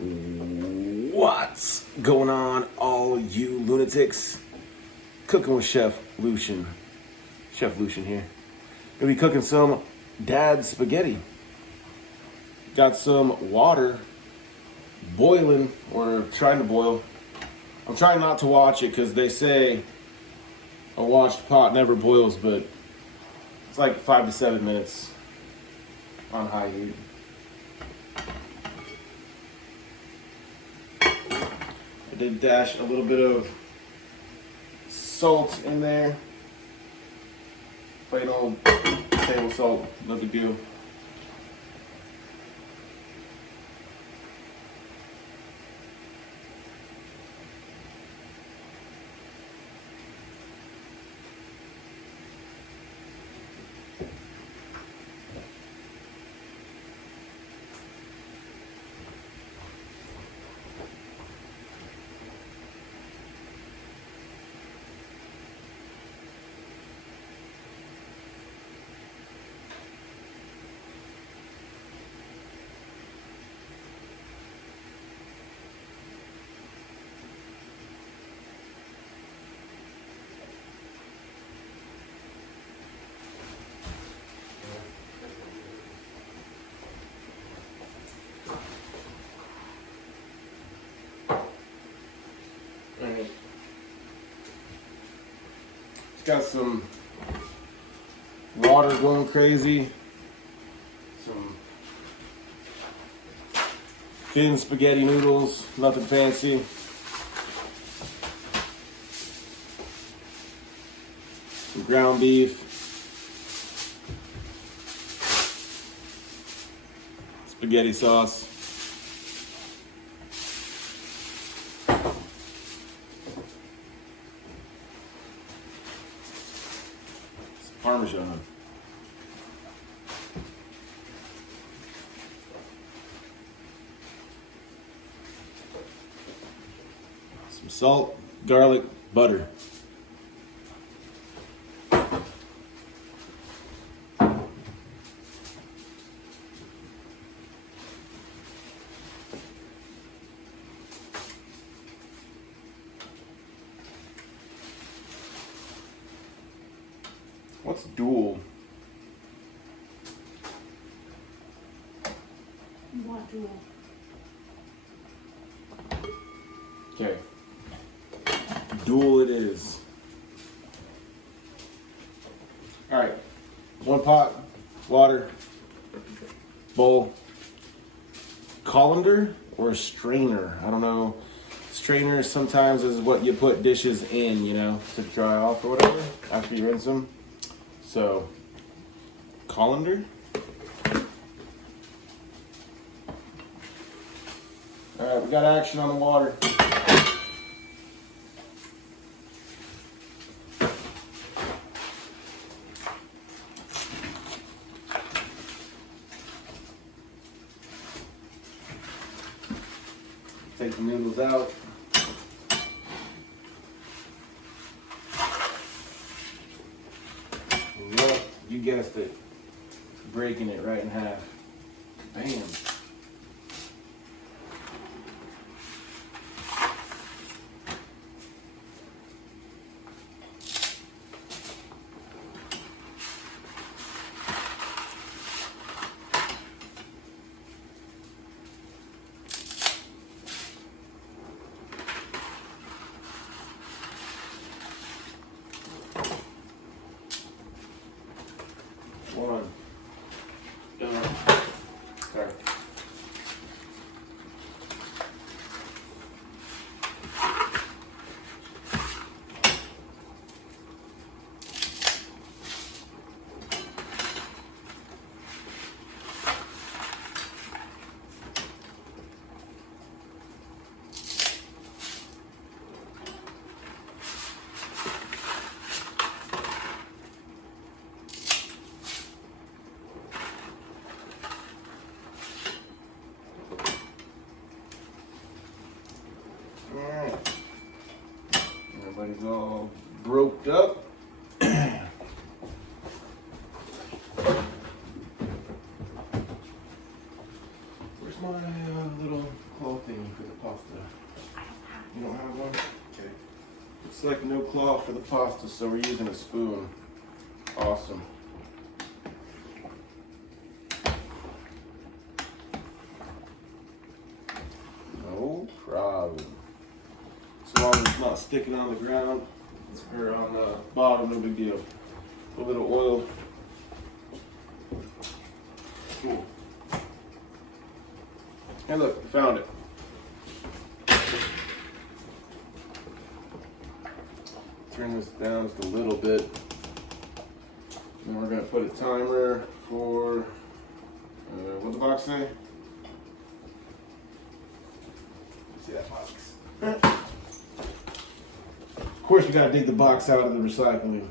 What's going on, all you lunatics? Cooking with Chef Lucian. Chef Lucian here. Gonna be cooking some dad spaghetti. Got some water boiling, or trying to boil. I'm trying not to watch it because they say a washed pot never boils, but it's like 5 to 7 minutes on high heat. I did dash a little bit of salt in there. Plain old table salt, no big deal. It's got some water going crazy, some thin spaghetti noodles, nothing fancy. Some ground beef, spaghetti sauce. Parmesan. Some salt, garlic, butter. What's dual? What dual? Okay. Dual it is. Alright. 1 pot, water, bowl, colander or a strainer. I don't know. Strainer sometimes is what you put dishes in, you know, to dry off or whatever after you rinse them. So, colander. Alright, we got action on the water. Take the noodles out. Yep, you guessed it. Breaking it right in half. Bam. One. Done. Sorry. Alright. Everybody's all broked up. Where's my a little claw thingy for the pasta? You don't have one? Okay. Looks like no claw for the pasta, so we're using a spoon. Awesome. No problem. So long as it's not sticking on the ground, or on the bottom, no big deal. A little oil. Cool. Hey look, we found it. Turn this down just a little bit. And we're gonna put a timer for, what'd the box say? See that box? Of course we gotta dig the box out of the recycling.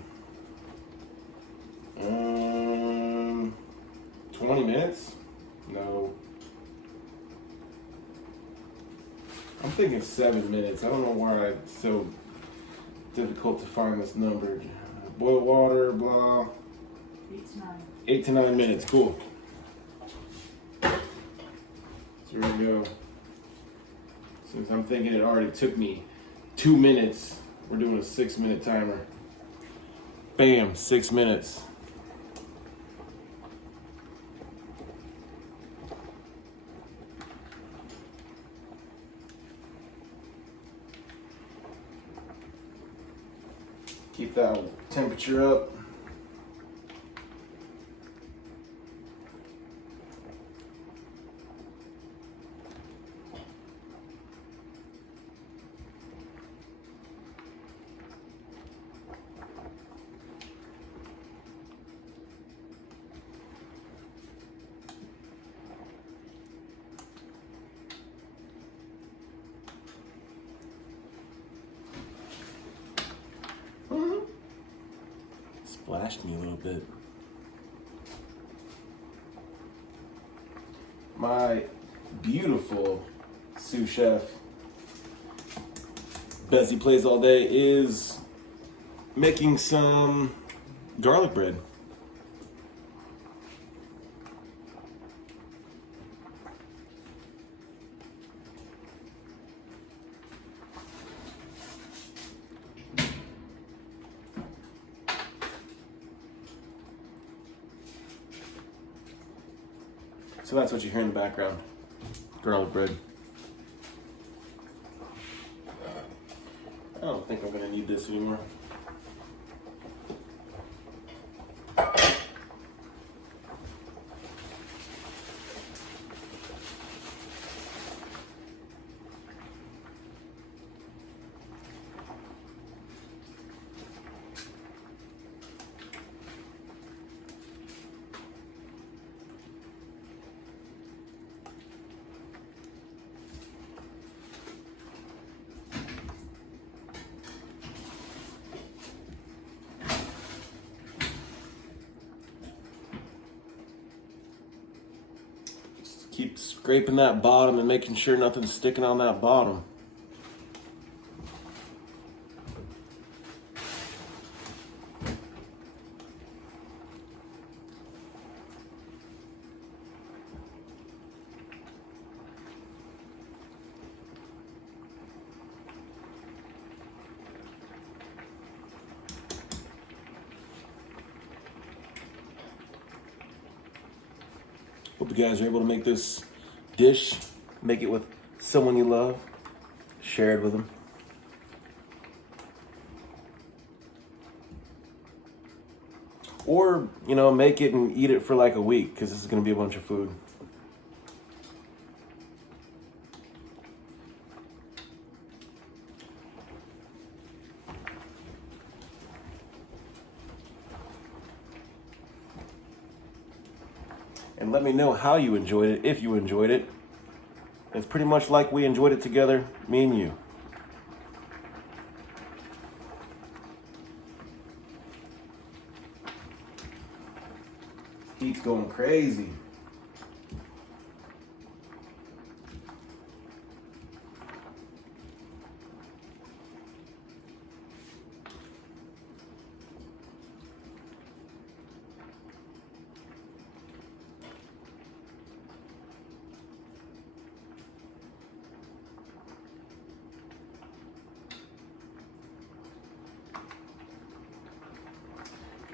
20 minutes? No. I'm thinking 7 minutes. I don't know why it's so difficult to find this number. Boil water, blah. 8 to 9. 8 to 9 minutes, cool. So here we go. Since I'm thinking it already took me 2 minutes, we're doing a 6-minute timer. Bam, 6 minutes. Keep that temperature up. Splashed me a little bit. My beautiful sous chef, Bessie Plays All Day, is making some garlic bread. So that's what you hear in the background, garlic bread. I don't think I'm gonna need this anymore. Keep scraping that bottom and making sure nothing's sticking on that bottom. Hope you guys are able to make this dish, make it with someone you love, share it with them. Or, you know, make it and eat it for like a week, because this is going to be a bunch of food. And let me know how you enjoyed it, if you enjoyed it. It's pretty much like we enjoyed it together, me and you. Heat's going crazy.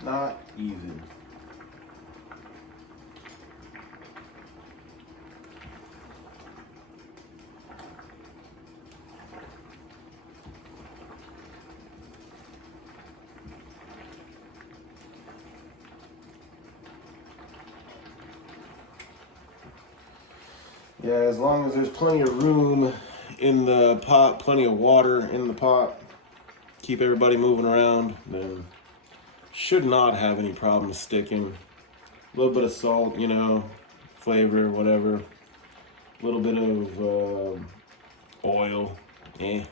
Not even. Yeah, as long as there's plenty of room in the pot, plenty of water in the pot, keep everybody moving around, then should not have any problems sticking. A little bit of salt, you know, flavor, whatever. A little bit of oil, eh.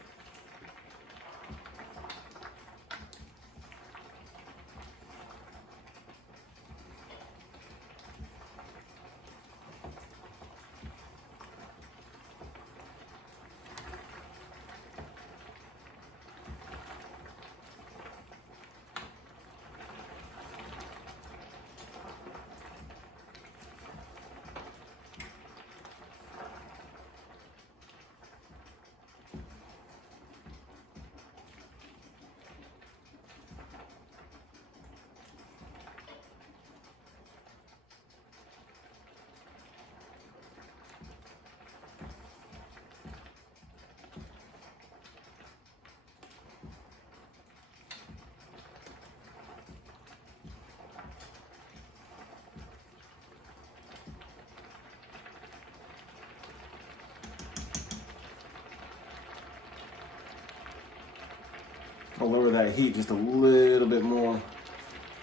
I'll lower that heat just a little bit more.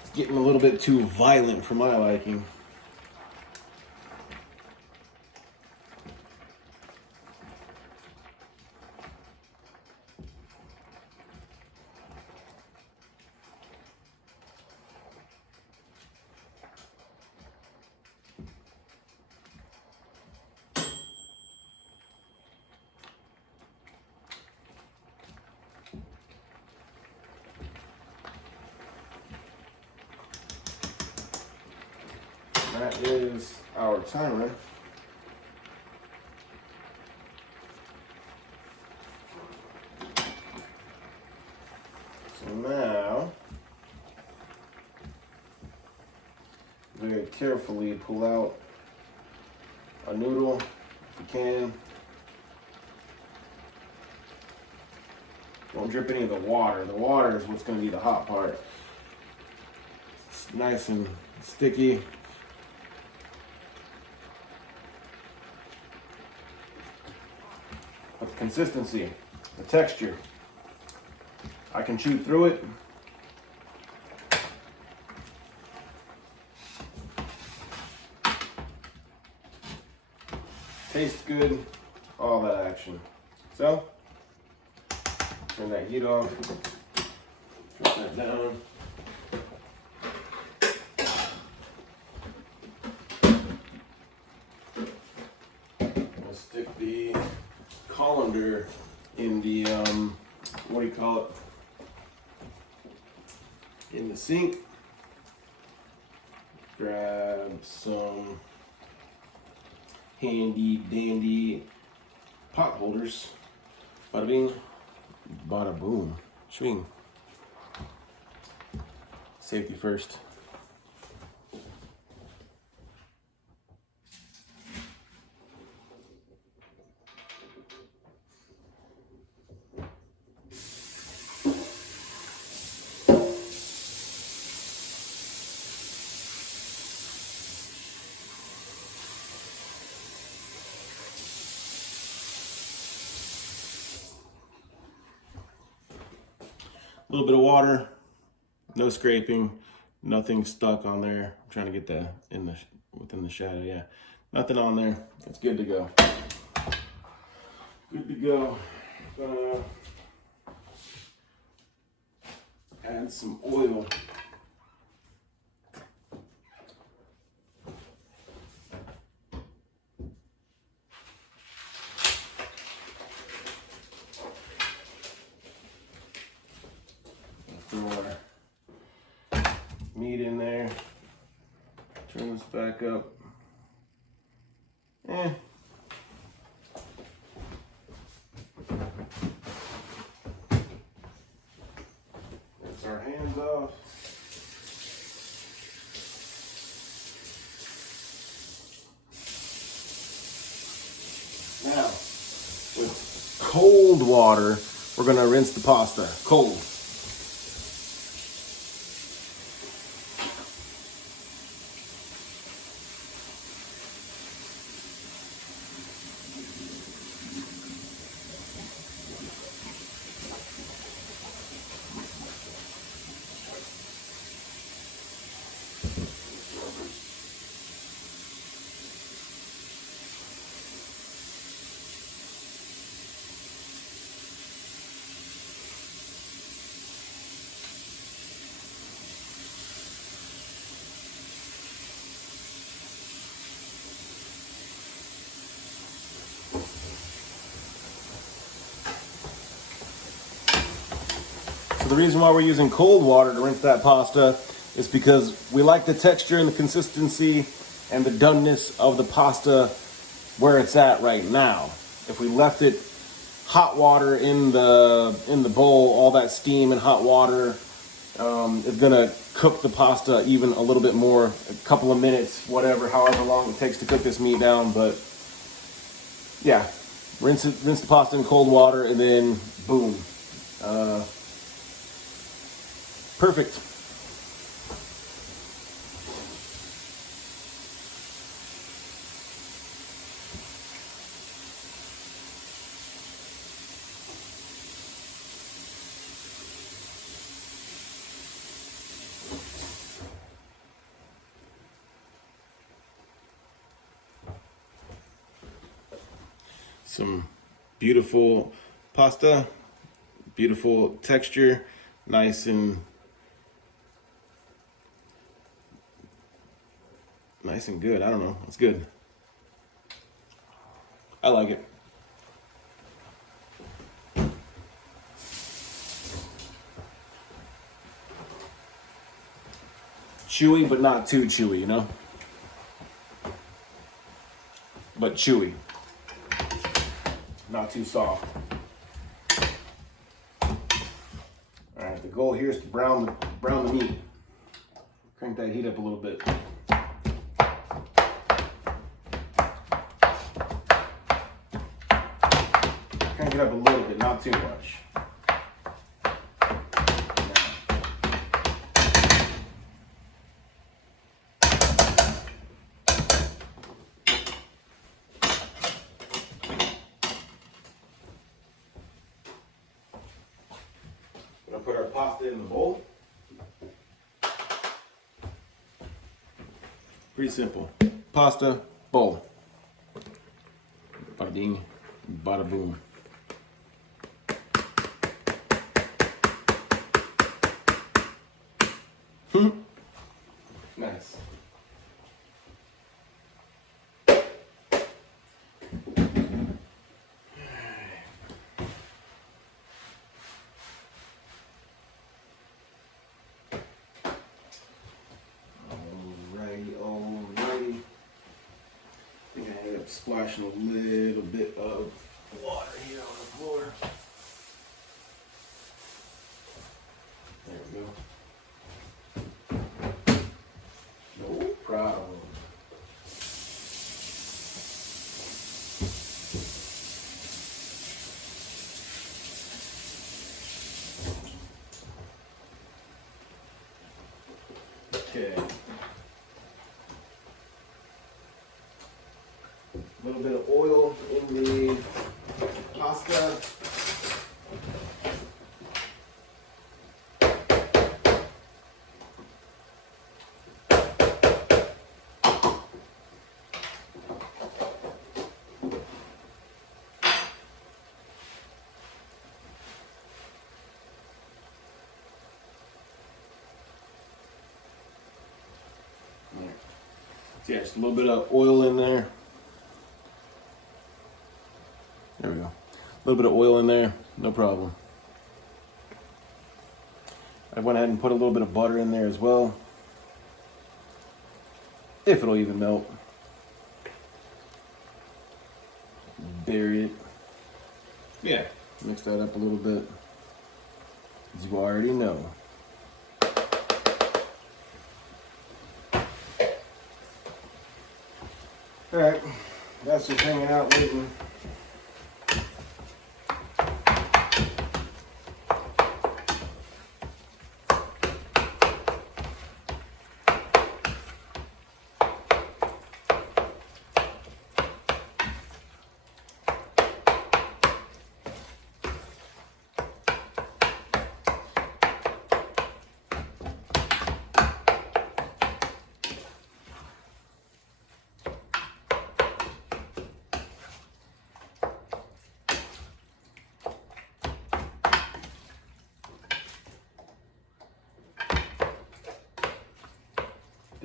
It's getting a little bit too violent for my liking. That is our timer. So now, very carefully pull out a noodle if you can. Don't drip any of the water. The water is what's going to be the hot part. It's nice and sticky. But the consistency, the texture, I can chew through it. Tastes good, all that action. So, turn that heat off, drop that down. I'll stick the colander in the, what do you call it? In the sink. Grab some handy dandy pot holders. Bada bing, bada boom, swing. Safety first. A little bit of water, no scraping, nothing stuck on there. I'm trying to get that within the shadow. Yeah, nothing on there. It's good to go. Good to go. Gonna add some oil. Throw our meat in there. Turn this back up. Rinse our hands off. cold water, we're gonna rinse the pasta. Cold. The reason why we're using cold water to rinse that pasta is because we like the texture and the consistency and the doneness of the pasta where it's at right now. If we left it hot water in the bowl, all that steam and hot water is gonna cook the pasta even a little bit more, a couple of minutes, whatever, however long it takes to cook this meat down. But yeah, rinse the pasta in cold water and then boom. Perfect. Some beautiful pasta, beautiful texture, nice and good. I don't know. It's good. I like it. Chewy, but not too chewy, you know? But chewy. Not too soft. Alright, the goal here is to brown the meat. Crank that heat up a little bit. Crank it up a little bit, not too much. We're gonna put our pasta in the bowl. Pretty simple. Pasta, bowl. Bada ding, bada boom. Nice. Alrighty. I think I ended up splashing a little bit of water here on the floor. There we go. No problem. Okay. A little bit of oil in the pasta. So yeah, just a little bit of oil in there. There we go. A little bit of oil in there, no problem. I went ahead and put a little bit of butter in there as well. If it'll even melt. Bury it. Yeah, mix that up a little bit. As you already know. Alright, that's just hanging out waiting.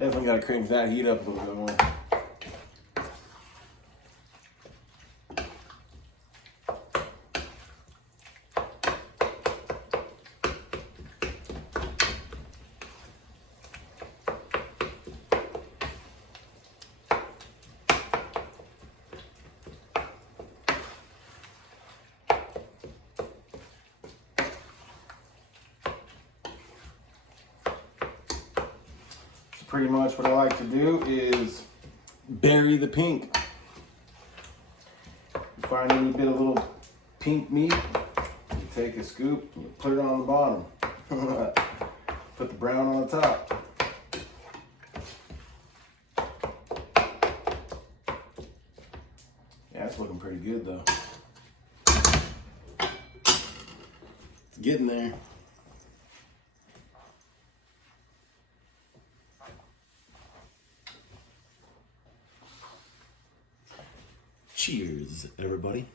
Definitely gotta crank that heat up a little bit more. Pretty much what I like to do is bury the pink. You find any bit of little pink meat, you take a scoop, and you put it on the bottom. Put the brown on the top. Yeah, it's looking pretty good though. It's getting there. Cheers, everybody.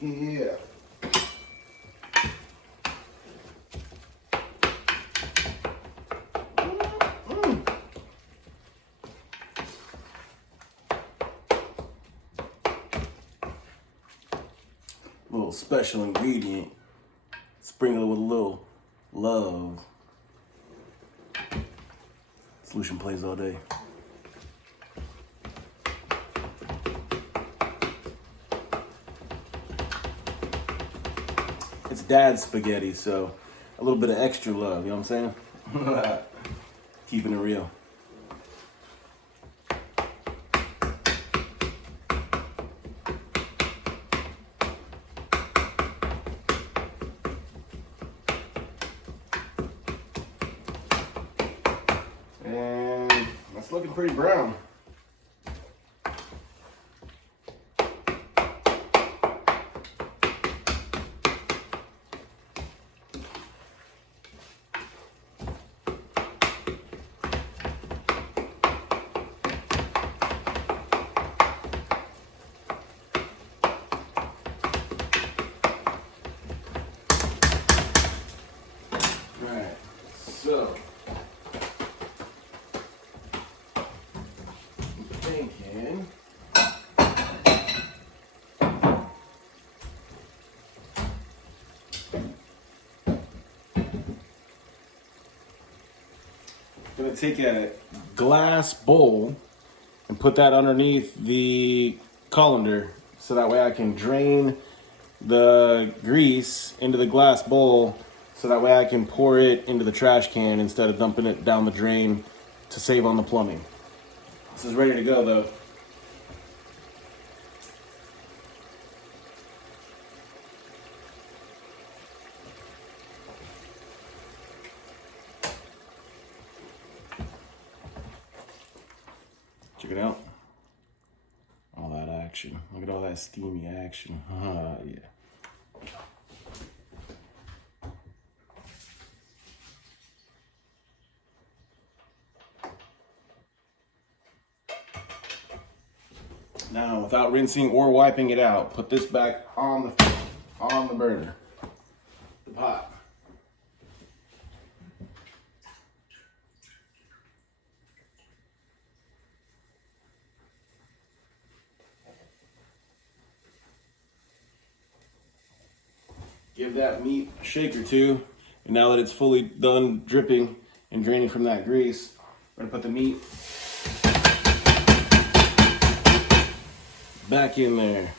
Yeah. Little special ingredient. Sprinkle it with a little love. Lucian plays all day. It's dad's spaghetti, so a little bit of extra love, you know what I'm saying? Keeping it real. And that's looking pretty brown. Right, so I'm thinking I'm gonna take a glass bowl and put that underneath the colander so that way I can drain the grease into the glass bowl so that way I can pour it into the trash can instead of dumping it down the drain to save on the plumbing. This is ready to go though. Check it out. All that action. Look at all that steamy action. Yeah. Now, without rinsing or wiping it out, put this back on the burner, the pot. Give that meat a shake or two. And now that it's fully done dripping and draining from that grease, we're gonna put the meat back in there.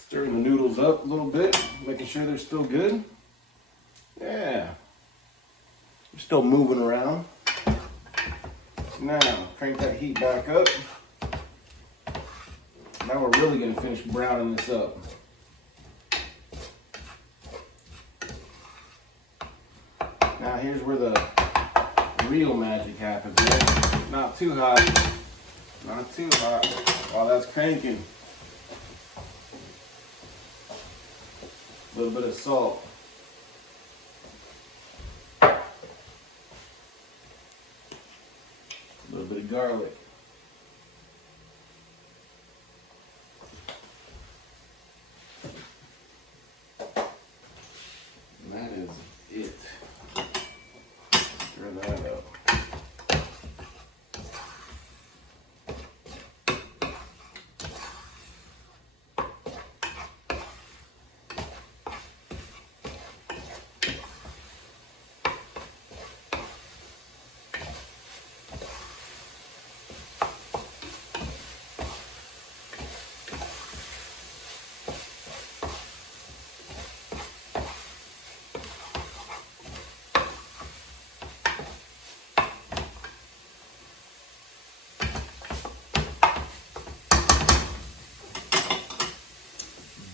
Stirring the noodles up a little bit, making sure they're still good. Yeah. They're still moving around. Now, crank that heat back up. Now we're really gonna finish browning this up. Now here's where the real magic happens, right? Not too hot, not too hot. While that's cranking. A little bit of salt. A little bit of garlic. And that is it. Stir that up.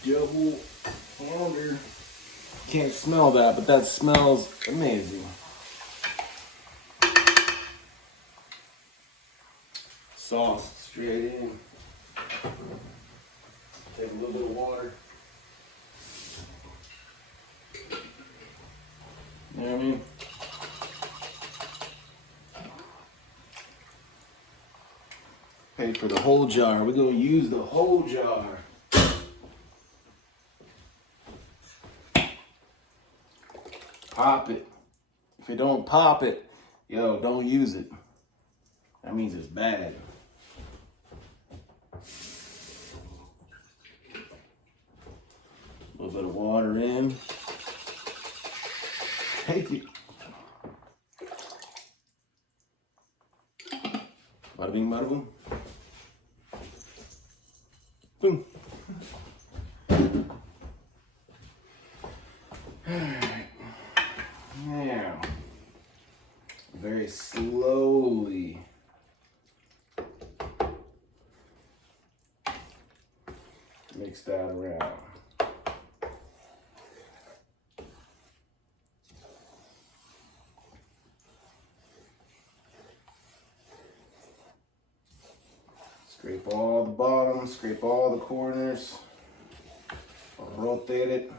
Double pounder. Can't smell that, but that smells amazing. Sauce straight in. Take a little bit of water. You know what I mean? Pay for the whole jar. We're gonna use the whole jar. Pop it. If you don't pop it, yo, don't use it. That means it's bad. A little bit of water in. Take it. Bada bing, bada boom. Boom. Now, very slowly mix that around. Scrape all the bottom, scrape all the corners, rotate it.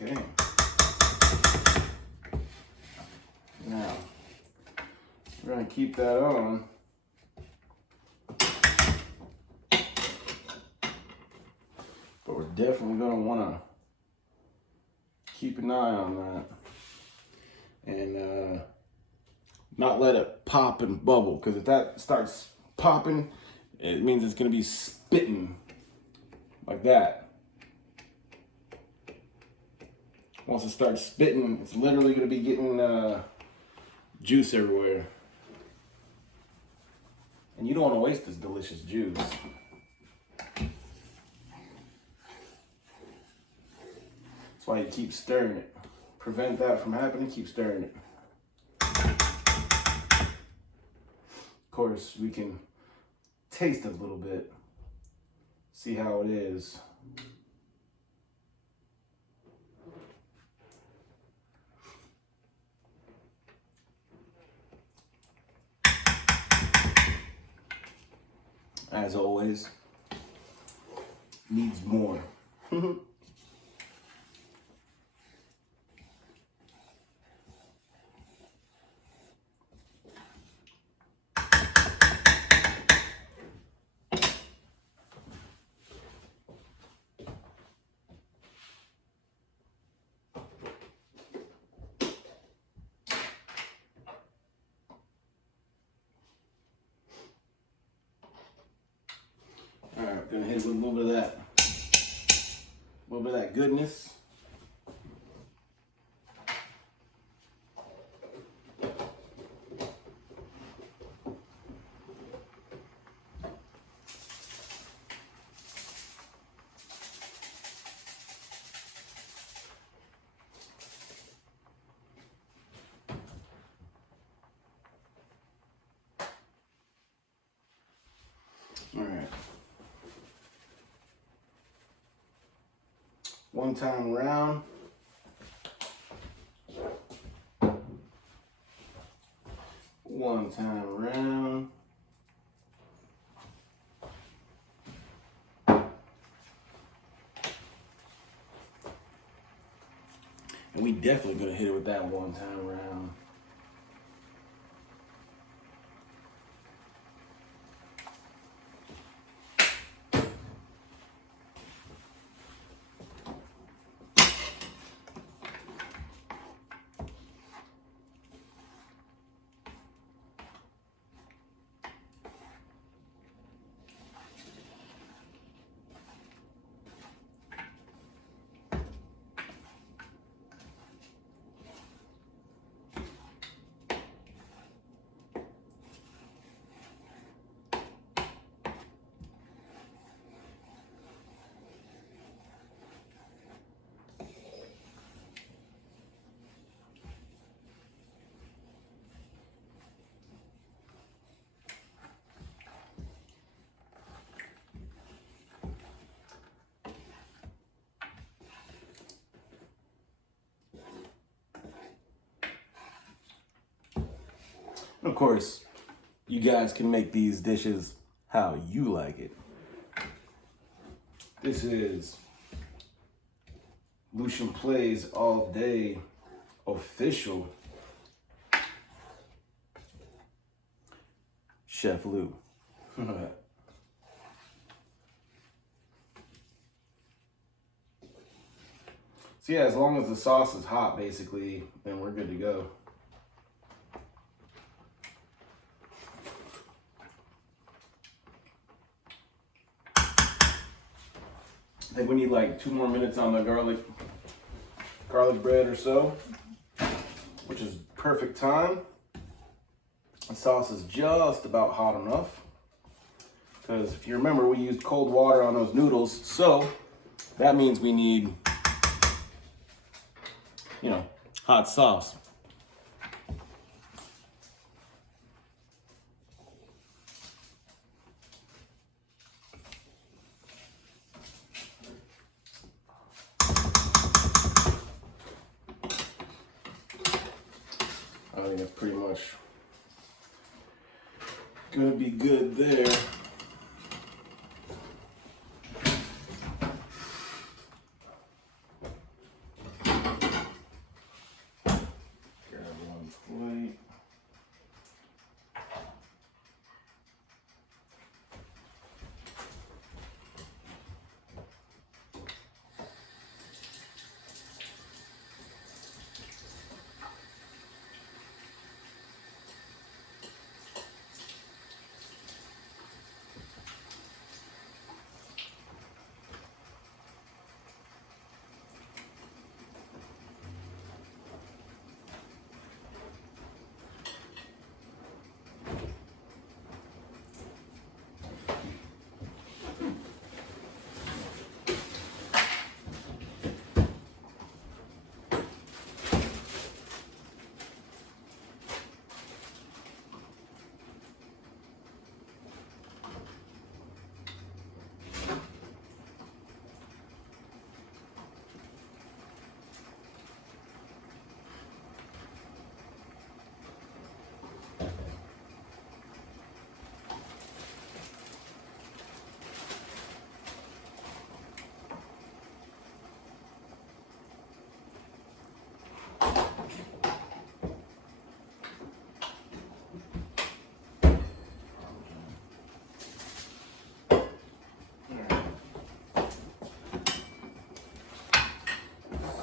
Okay. Now, we're going to keep that on. But we're definitely going to want to keep an eye on that. And not let it pop and bubble. Because if that starts popping, it means it's going to be spitting like that. Once it starts spitting, it's literally going to be getting juice everywhere. And you don't want to waste this delicious juice. That's why you keep stirring it. Prevent that from happening, keep stirring it. Of course, we can taste it a little bit. See how it is. As always, needs more. All right, gonna hit it with a little bit of that goodness. All right. One time around. One time around. And we definitely gonna hit it with that one time around. Of course, you guys can make these dishes how you like it. This is Lucian Plays All Day official Chef Lou. So yeah, as long as the sauce is hot, basically, then we're good to go. I think we need like 2 more minutes on the garlic bread or so, which is perfect time. The sauce is just about hot enough, because if you remember, we used cold water on those noodles, so that means we need, you know, hot sauce. I think it's pretty much gonna be good there. Grab one plate.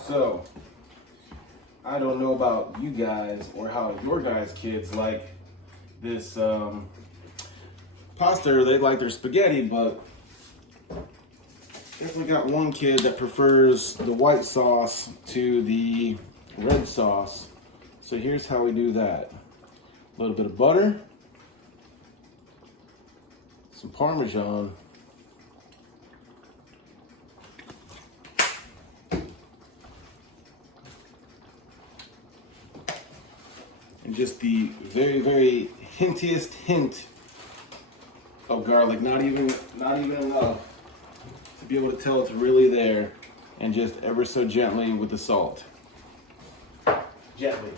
So, I don't know about you guys or how your guys' kids like this pasta, or they like their spaghetti, but definitely got one kid that prefers the white sauce to the red sauce. So here's how we do that. A little bit of butter, some Parmesan, and just the very, very hintiest hint of garlic, not even enough to be able to tell it's really there, and just ever so gently with the salt. Gently.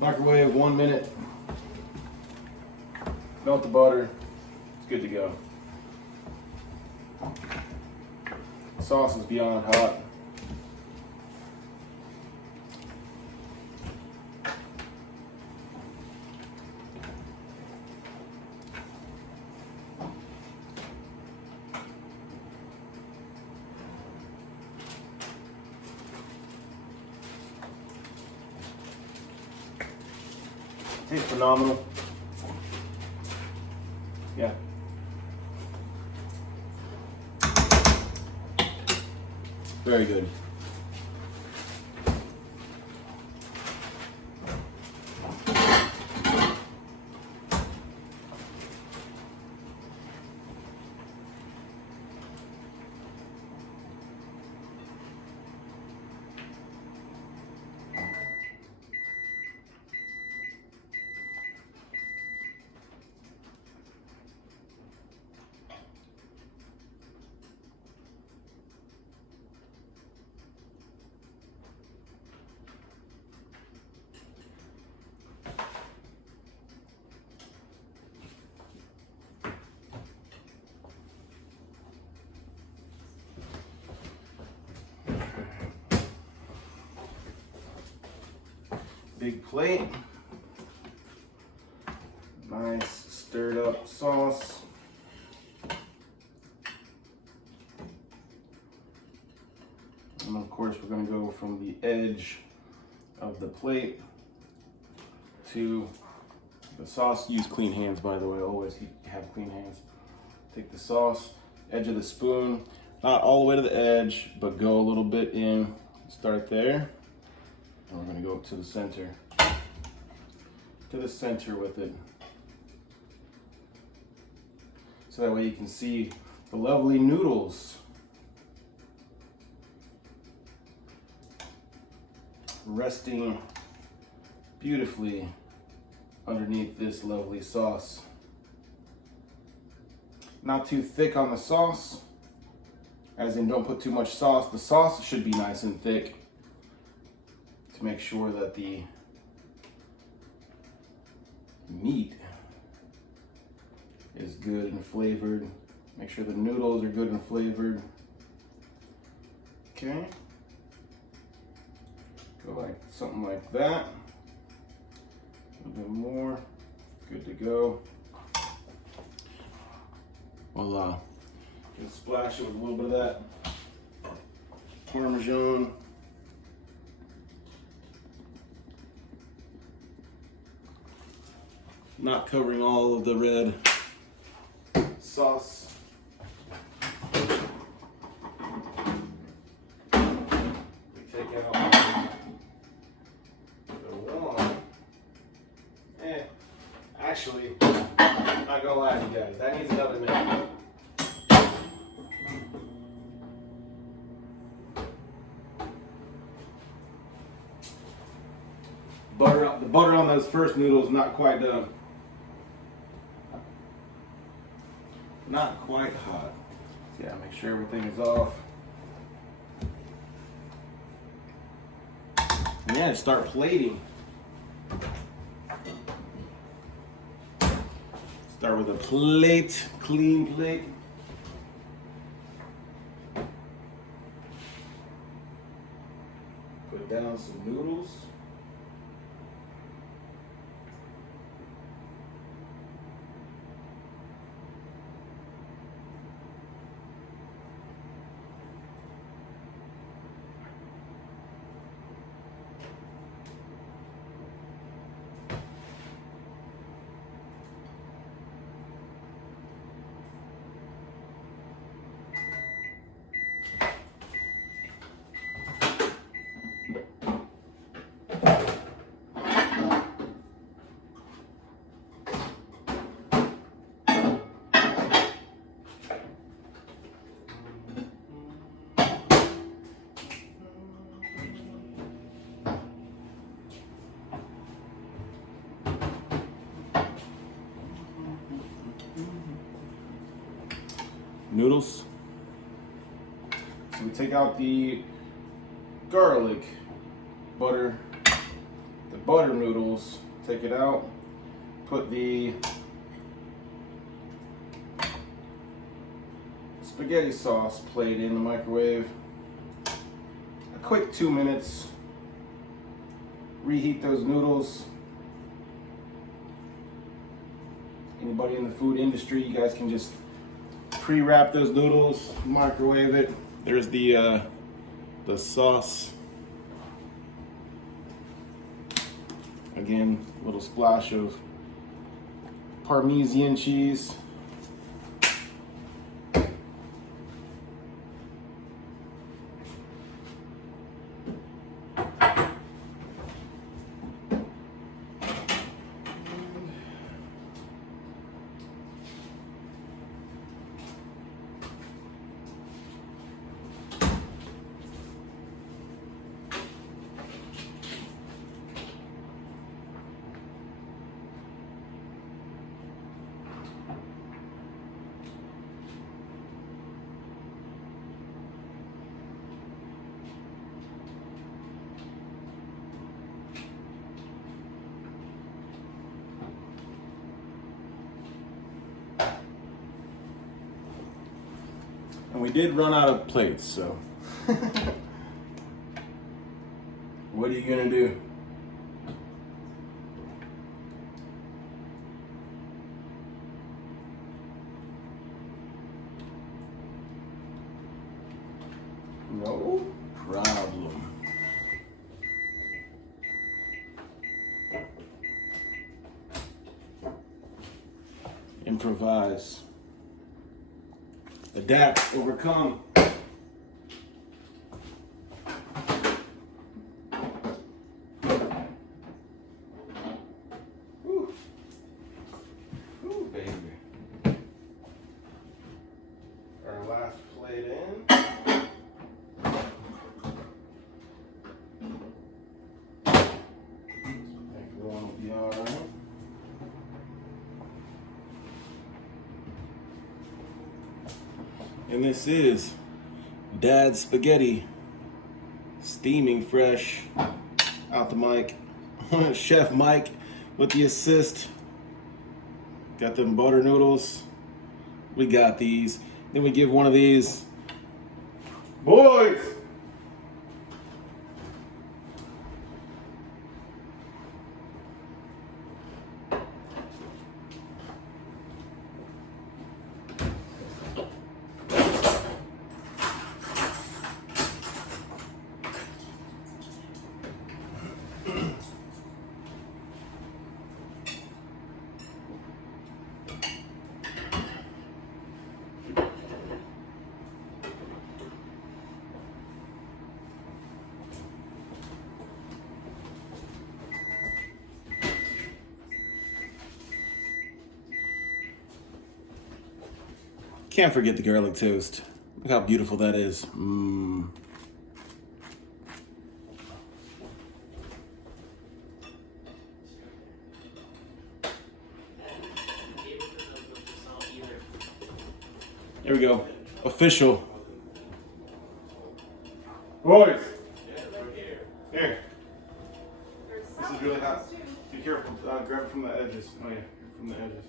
Microwave 1 minute. Melt the butter. It's good to go. Sauce is beyond hot. Tastes phenomenal. Yeah. Very good. Big plate. Nice stirred up sauce. And of course we're going to go from the edge of the plate to the sauce. Use clean hands, by the way, always have clean hands. Take the sauce, edge of the spoon, not all the way to the edge, but go a little bit in. Start there. And we're going to go to the center. To the center with it. So that way you can see the lovely noodles resting beautifully underneath this lovely sauce. Not too thick on the sauce, as in don't put too much sauce. The sauce should be nice and thick to make sure that the meat is good and flavored. Make sure the noodles are good and flavored. Okay. Go like something like that. A little bit more. Good to go. Voila. Just splash it with a little bit of that Parmesan. Not covering all of the red sauce. We take out the one. Actually, I'm not gonna lie to you guys, that needs another minute. The butter on those first noodles not quite done. Not quite hot. So yeah, make sure everything is off. And then start plating. Start with a plate, clean plate. Put down some noodles. noodles. So we take out the garlic butter, the butter noodles, take it out, put the spaghetti sauce plate in the microwave. A quick 2 minutes. Reheat those noodles. Anybody in the food industry, you guys can just pre-wrap those noodles, microwave it. There's the sauce. Again, a little splash of Parmesan cheese. And we did run out of plates, so what are you gonna do? No problem. Improvise. Adapt, overcome. Woo. Woo, baby. Our last plate in. I think one will be all right. And this is Dad's spaghetti, steaming fresh out the mic. Chef Mike with the assist. Got them butter noodles. We got these. Then we give one of these. Boys! Can't forget the garlic toast. Look how beautiful that is. Mmm. There we go. Official. Boys. Here. This is really hot. Be careful. Grab it from the edges. Oh yeah, from the edges.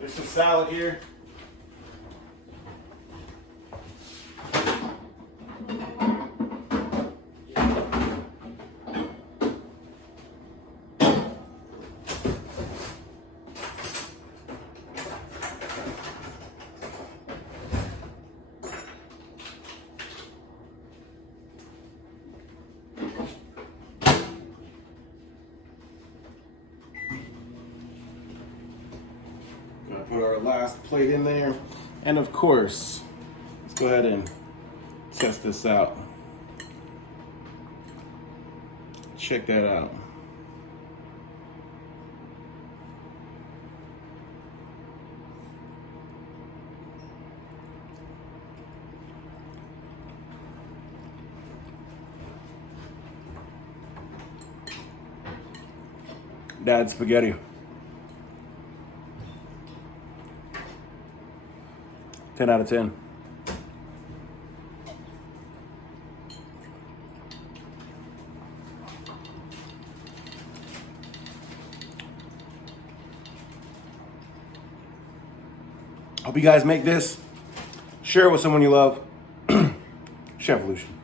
There's some salad here. Gonna put our last plate in there. And of course, let's go ahead and test this out. Check that out. Dad spaghetti. 10 out of 10. Hope you guys make this. Share it with someone you love. Chef Lucian.